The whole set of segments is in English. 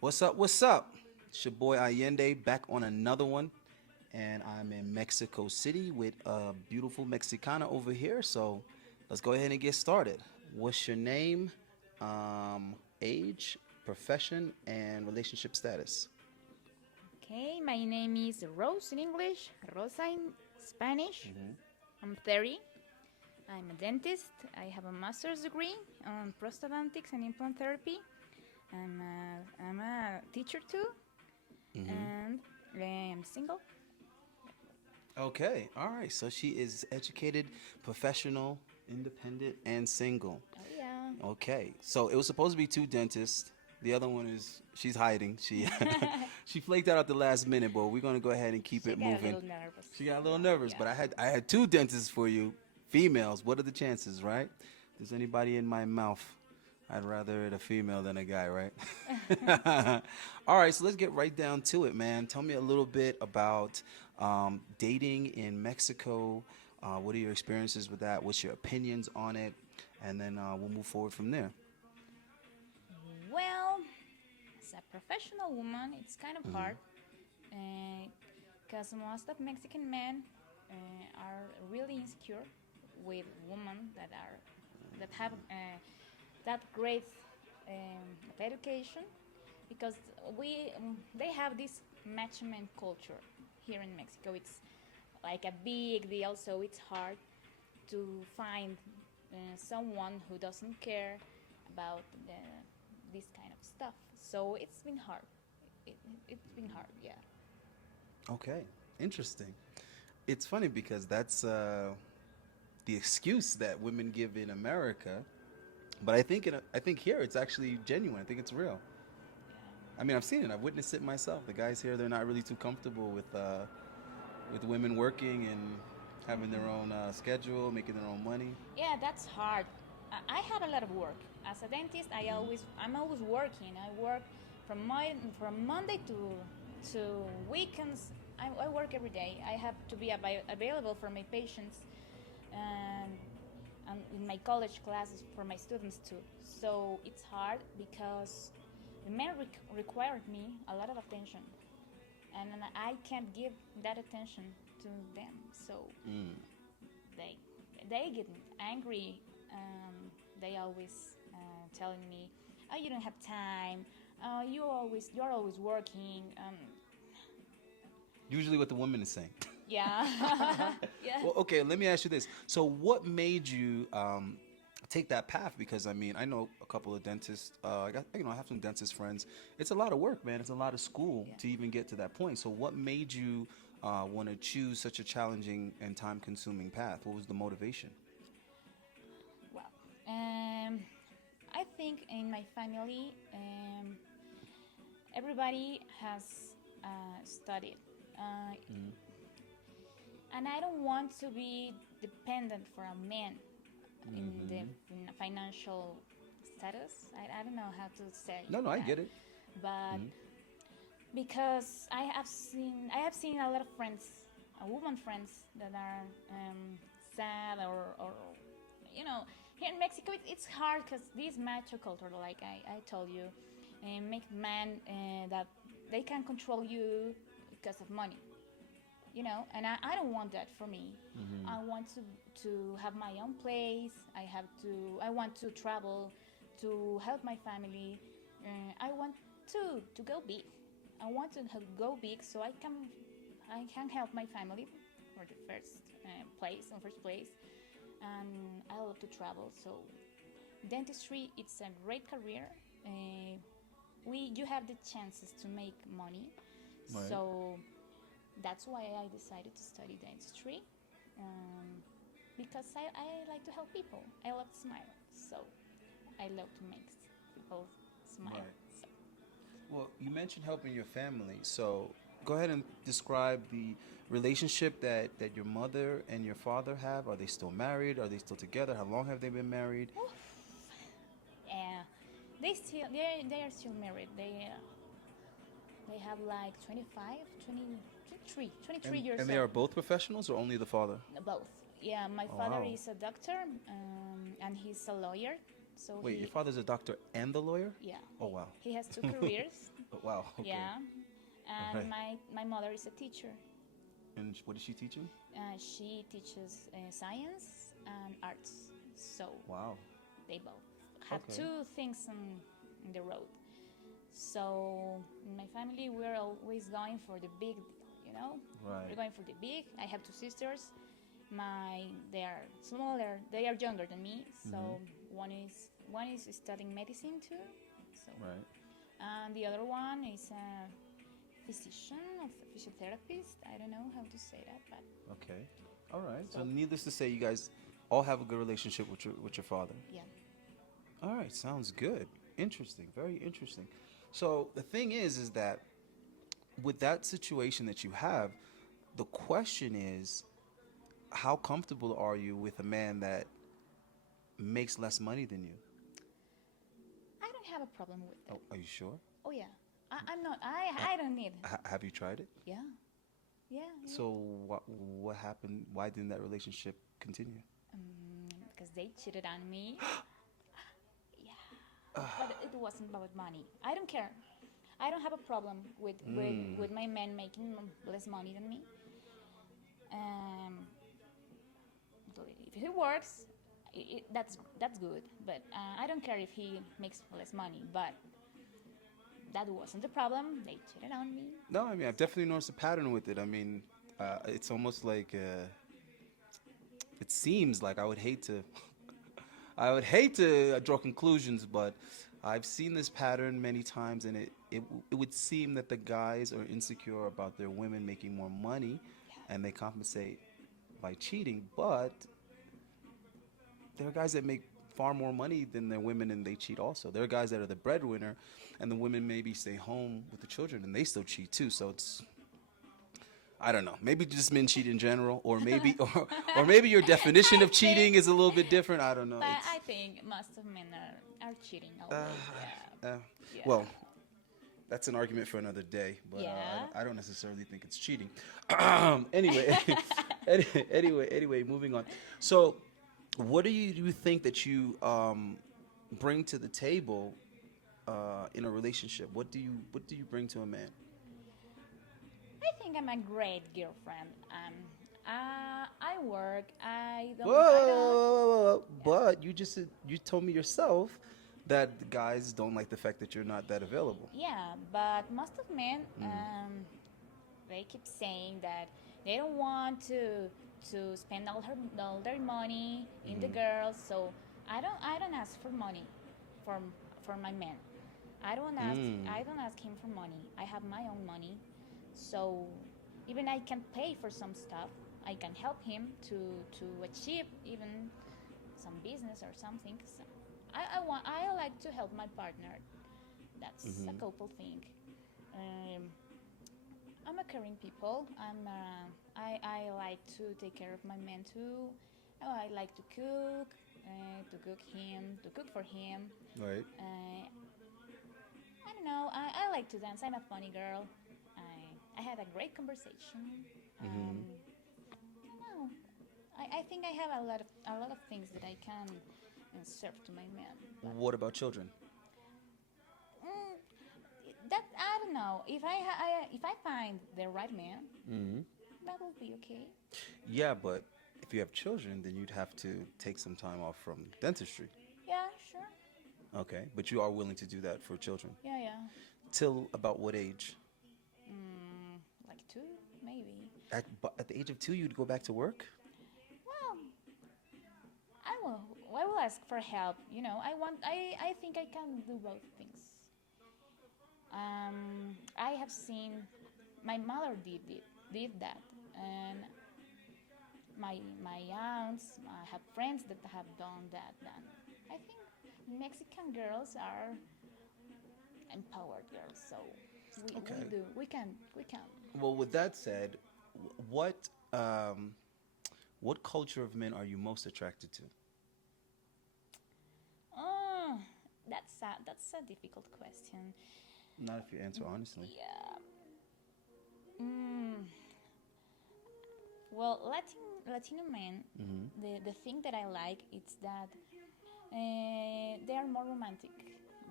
What's up? What's up? It's your boy Allende back on another one. And I'm in Mexico City with a beautiful Mexicana over here. So let's go ahead and get started. What's your name, age, profession, and relationship status? Okay, my name is Rose in English, Rosa in Spanish. Hmm. I'm 30. I'm a dentist. I have a master's degree on prosthodontics and implant therapy. I'm a teacher too, Hmm. and I'm single. Okay. All right. So she is educated, professional, independent, and single. Oh yeah. Okay, so it was supposed to be two dentists. The other one is she's hiding. She she flaked out at the last minute, but we're gonna go ahead and keep She it got a moving. little nervous. She got a little Yeah, nervous, but yeah. I had two dentists for you, females. What are the chances, right? If there's anybody in my mouth, I'd rather it a female than a guy, right? All right, so let's get right down to it, man. Tell me a little bit about dating in Mexico. What are your experiences with that? What's your opinions on it? And then we'll move forward from there. Well, as a professional woman, it's kind of Hmm. hard because most of Mexican men are really insecure with women that have that great education because they have this matchment culture here in Mexico. It's like a big deal, so it's hard to find someone who doesn't care about this kind of stuff. So it's been hard. It, it's been hard, yeah. Okay, interesting. It's funny because that's the excuse that women give in America, but I think here it's actually genuine. I think it's real. I mean, I've seen it. I've witnessed it myself. The guys here, they're not really too comfortable with women working and having their own schedule, making their own money. Yeah, that's hard. I have a lot of work. As a dentist, Hmm. I'm always working. I work from Monday to weekends. I work every day. I have to be available for my patients and, and in my college classes for my students too. So it's hard because the men required me a lot of attention, and I can't give that attention to them. So Mm. they they get angry. They always telling me, "Oh, you don't have time. You're always working." Usually, what the woman is saying. Yeah, yeah. Well, okay, let me ask you this. So, what made you take that path? Because I mean, I know a couple of dentists. I have some dentist friends. It's a lot of work, man. It's a lot of school Yeah. to even get to that point. So, what made you want to choose such a challenging and time-consuming path? What was the motivation? Well, um, I think in my family, everybody has studied. Uh, Mm-hmm. and I don't want to be dependent for a man Mm-hmm. in financial status. I don't know how to say No, no, I that, get it. but Mm-hmm. because I have seen a lot of friends, woman friends that are sad or you know, here in Mexico it's hard because this macho culture, like I told you, make men that they can control you because of money, you know, and I don't want that for me. Mm-hmm. I want to have my own place. I want to travel to help my family. I want to go big. I want to go big so I can help my family for the first place, and I love to travel. So dentistry, it's a great career. We you have the chances to make money, Right. so that's why I decided to study dentistry, um, because I like to help people. I love to smile, so I love to make people smile. Right. So Well, you mentioned helping your family, so go ahead and describe the relationship that your mother and your father have. Are they still married? Are they still together? How long have they been married? oof, yeah, they are still married. They have like 25, 20, 23, 23 And years they old. are both professionals or only the father? Both. Yeah, my Oh, father wow. is a doctor, and he's a lawyer. So Wait, your father's a doctor and the lawyer? yeah, Oh wow. he has two careers. Oh, wow. Okay. Yeah, and Alright. my mother is a teacher. And what is she teaching? She teaches science and arts. So Wow. they both have Okay. two things on the road. So in my family, we're always going for the big, you know. Right. We're going for the big. I have two sisters. They are smaller. They are younger than me. So one is studying medicine too. So Right. and the other one is a physician, a physiotherapist. I don't know how to say that, but Okay. All right. So So- needless to say, you guys all have a good relationship with your father. yeah. All right. Sounds good. Interesting. Very interesting. So the thing is that with that situation that you have, the question is, how comfortable are you with a man that makes less money than you? I don't have a problem with that. Oh, are you sure? Oh yeah. I'm not. I don't need. Have you tried it? Yeah. Yeah. So what happened? Why didn't that relationship continue? Because they cheated on me. Yeah. But it wasn't about money. I don't care. I don't have a problem with my man making less money than me. Um, if he works, that's good. But I don't care if he makes less money. But that wasn't the problem. They cheated on me. No, I mean I've definitely noticed a pattern with it. I mean, it's almost like it seems like I would hate to, I would hate to draw conclusions, but I've seen this pattern many times, and it would seem that the guys are insecure about their women making more money, and they compensate by cheating. But there are guys that make far more money than their women, and they cheat also. There are guys that are the breadwinner, and the women maybe stay home with the children, and they still cheat too. So it's, I don't know. Maybe just men cheat in general, or maybe or maybe your definition of cheating is a little bit different. I don't know. But It's- I think most of men are cheating always. Yeah. Yeah. Well, that's an argument for another day, but Yeah. I don't necessarily think it's cheating. Anyway, anyway, moving on. So, what do you think that you bring to the table in a relationship? What do you bring to a man? I think I'm a great girlfriend. I work. I don't. Whoa, I whoa, don't. whoa, whoa, whoa. But you told me yourself that the guys don't like the fact that you're not that available. Yeah, but most of men, they keep saying that they don't want to spend all their money in the girls. So I don't ask for money for my man. I don't ask him for money. I have my own money, so even I can pay for some stuff. I can help him to achieve even some business or something. So I like to help my partner. That's a couple thing. Um, I'm a caring people. I like to take care of my man too. Oh, I like to cook for him. Right. I don't know. I like to dance. I'm a funny girl. I had a great conversation. I don't know. I think I have a lot of things that I can serve to my man. But What about children? mm, that I don't know. If I find the right man, that will be okay. Yeah, but if you have children, then you'd have to take some time off from dentistry. Yeah, sure. Okay, but you are willing to do that for children. Yeah, yeah. Till about what age? Like two, maybe. At the age of 2, you'd go back to work? Well, I will ask for help. You know, I think I can do both things. I have seen my mother did that, and my aunts. I have friends that have done that. And I think Mexican girls are empowered girls, so Okay. we can. Well, with that said, what culture of men are you most attracted to? Oh, that's a difficult question. Not if you answer honestly. Yeah. Well, Latino men, the thing that I like is that They are more romantic.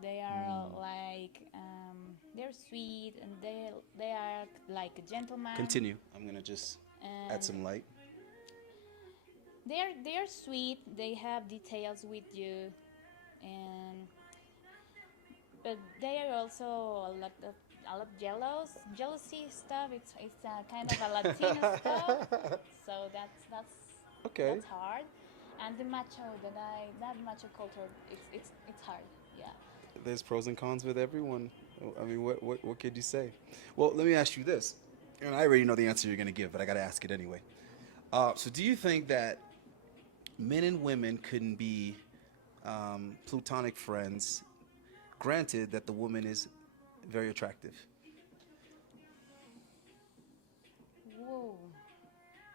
They are like they're sweet and they are like a gentleman. Continue. I'm gonna just add And some light. they're sweet. They have details with you, and but they are also a lot jealousy stuff. It's a kind of a Latino stuff. So Okay. that's hard. And the macho that macho culture, it's hard. Yeah. There's pros and cons with everyone. I mean, what could you say? Well, let me ask you this, and I already know the answer you're gonna give, but I gotta ask it anyway. So, do you think that men and women couldn't be plutonic friends? Granted that the woman is very attractive. Whoa.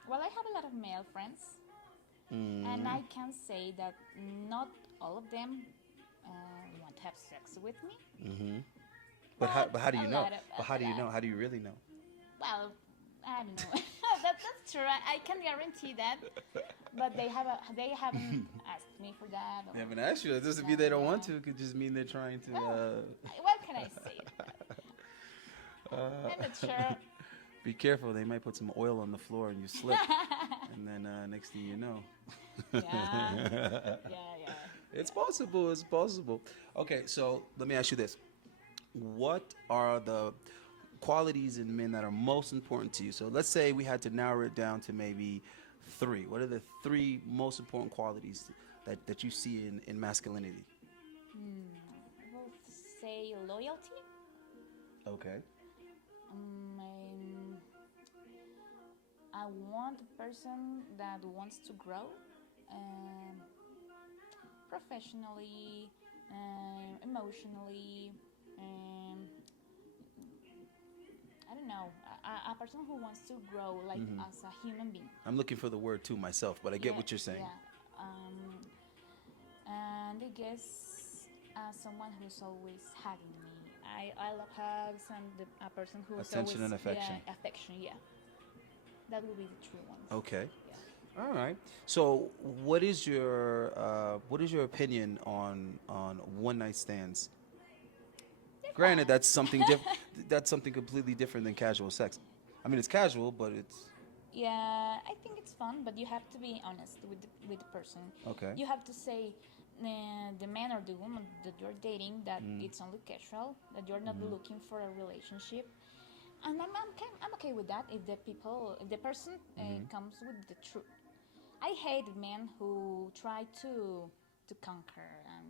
Well, I have a lot of male friends, and I can say that not all of them want to have sex with me. Mm-hmm. But how do you a know? lot of- But how do you lot. know? How do you really know? Well, I don't know. That's true. I can guarantee that. But they haven't asked me for that. They haven't asked you. It doesn't mean they don't want to. It could just mean they're trying to. What can I say? I'm not sure. Be careful. They might put some oil on the floor and you slip, and then next thing you know. Yeah. Yeah. It's possible. It's possible. Okay, so let me ask you this: what are the qualities in men that are most important to you? So let's say we had to narrow it down to maybe three. What are the three most important qualities that you see in masculinity? I will say loyalty. Okay. I want a person that wants to grow professionally, emotionally, I don't know, a person who wants to grow like as a human being. I'm looking for the word too myself, but I get Yeah, what you're saying. Yeah. And I guess someone who's always hugging me. I love hugs and a person who's Attention always, and affection. Yeah, affection, yeah. That will be the true ones. Okay. Yeah. All right. So, what is your opinion on one night stands? Granted, that's something that's something completely different than casual sex. I mean, it's casual, but it's Yeah, I think it's fun, but you have to be honest with the person. okay. You have to say the man or the woman that you're dating that it's only casual, that you're not looking for a relationship. And I'm okay with that if the person comes with the truth. I hate men who try to conquer and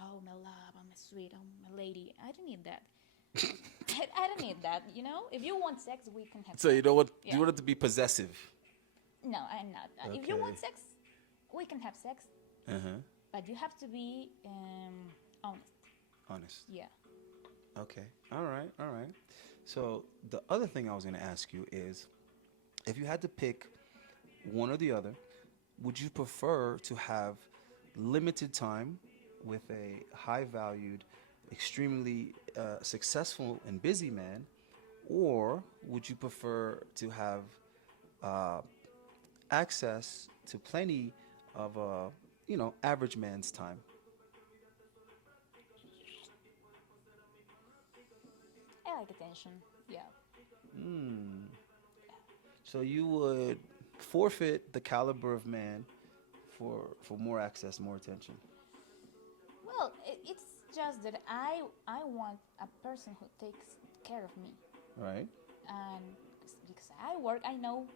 oh my love, I'm a sweet, oh my lady. I don't need that. I don't need that. You know, if you want sex, we can have. So sex. you don't want Yeah. you want it to be possessive. No, I'm not. If you Okay. want sex, we can have sex, but you have to be honest. Honest. Yeah. Okay. All right. All right. So the other thing I was going to ask you is, if you had to pick one or the other, would you prefer to have limited time with a high-valued, extremely successful and busy man, or would you prefer to have access to plenty of average man's time? I like attention. Yeah. So you would forfeit the caliber of man for more access, more attention. Well, it's just that I want a person who takes care of me, Right. and because I work, I know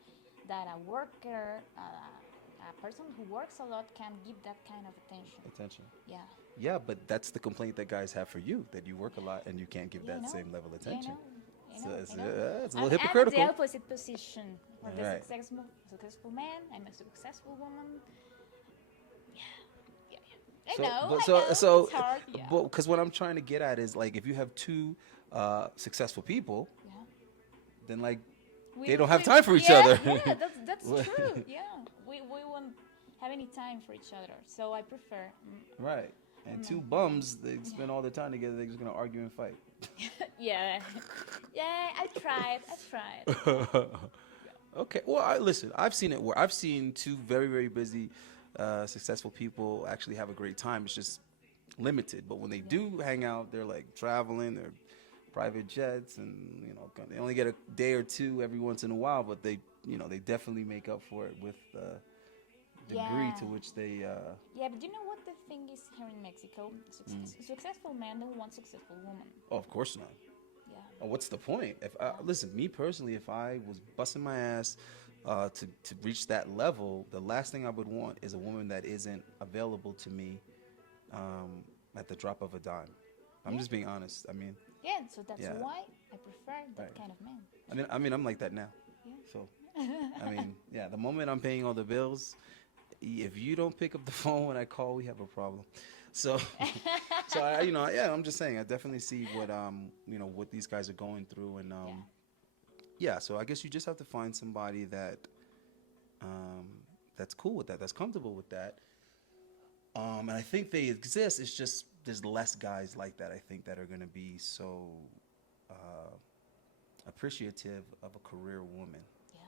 that a worker, a person who works a lot, can give that kind of attention. Attention. Yeah. Yeah, but that's the complaint that guys have for you, that you work a lot and you can't give You that know, same level of you attention. know, So it's, you know. it's a little I'm at hypocritical. the opposite position. For the Right. successful man, I'm a successful woman. Yeah. I So, know. but I so, know. so, It's hard. Yeah. because what I'm trying to get at is like if you have two successful people, Yeah. then like We they don't have we- time for each yeah, other. Yeah, that's true. Yeah, we won't have any time for each other. So I prefer. Right. And two bums, they spend all their time together. They're just gonna argue and fight. Yeah, yeah. I tried. Okay. Well, listen. I've seen it work. I've seen two very, very busy successful people actually have a great time. It's just limited. But when they Yeah. do hang out, they're like traveling, they're private jets, and you know, they only get a day or two every once in a while, but they, you know, they definitely make up for it with the degree Yeah. to which they. Yeah, but you know what the thing is here in Mexico? Successful man don't want successful woman. Oh, of course not. Yeah. Oh, what's the point? If Yeah. listen, me personally, if I was busting my ass to reach that level, the last thing I would want is a woman that isn't available to me at the drop of a dime. I'm Yeah. just being honest. I mean, Yeah, so that's Yeah. why I prefer that Right. kind of man. I mean, I'm like that now. Yeah. So, I mean, yeah, the moment I'm paying all the bills, if you don't pick up the phone when I call, we have a problem. So, you know, yeah, I'm just saying, I definitely see what you know, what these guys are going through, and yeah. So I guess you just have to find somebody that that's cool with that, that's comfortable with that. And I think they exist. It's just there's less guys like that. I think that are going to be so appreciative of a career woman. Yeah.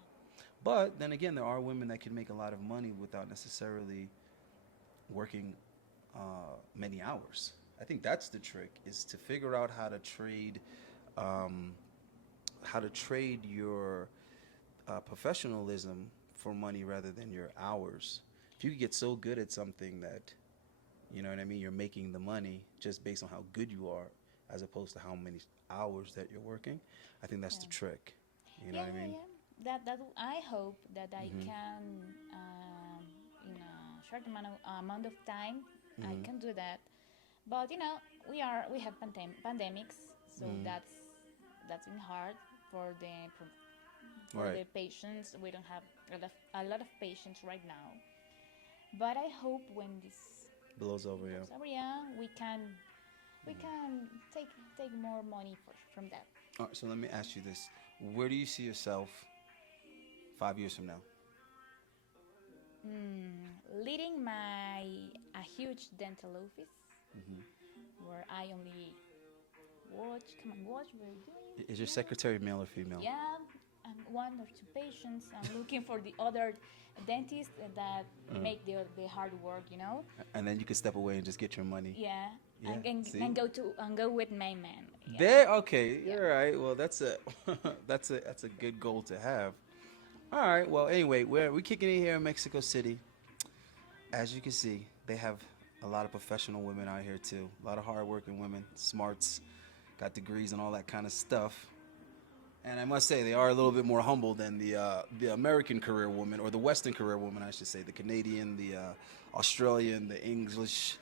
But then again, there are women that can make a lot of money without necessarily working many hours. I think that's the trick: is to figure out how to trade your professionalism for money rather than your hours. If you could get so good at something that, you know what I mean, you're making the money just based on how good you are, as opposed to how many hours that you're working, I think that's the Yeah. trick. You know Yeah, what I yeah, mean? yeah. That I hope that I Mhm. can, in a short amount of time, I Mhm. can do that. But you know, we have pandemics, so Mhm. that's been hard for for Right. the patients. We don't have a lot of patients right now. But I hope when this Blows over, yeah. goes over, yeah, we can take more money from that. All right, so let me ask you this: where do you see yourself 5 years from now? Leading a huge dental office Hmm. where I only come and watch what you're doing. Is your secretary male or female? Yeah, one or two patients. I'm looking for the other dentists that make the hard work. You know. And then you can step away and just get your money. Yeah, Yeah, see? and go with my man. Yeah. There, okay, Yeah. you're right. Well, that's a that's a good goal to have. All right. Well, anyway, we're kicking it here in Mexico City. As you can see, they have a lot of professional women out here too. A lot of hardworking women, smarts, got degrees and all that kind of stuff. And I must say, they are a little bit more humble than the American career woman, or the Western career woman, I should say, the Canadian, the Australian, the English.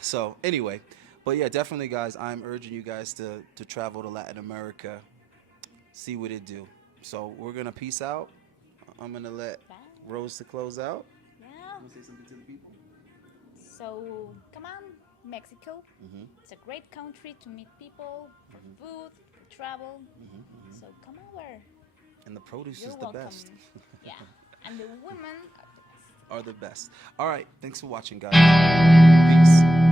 So anyway, but yeah, definitely, guys, I'm urging you guys to travel to Latin America, see what it do. So we're gonna peace out. I'm gonna let Bye. Rose to close out. Yeah. Want to say something to the people? So come on, Mexico. Mm-hmm. It's a great country to meet people, for food, for travel. So come over. And the produce You're is the welcome. best. Yeah, and the women are the best. Are the best. All right. Thanks for watching, guys. Peace.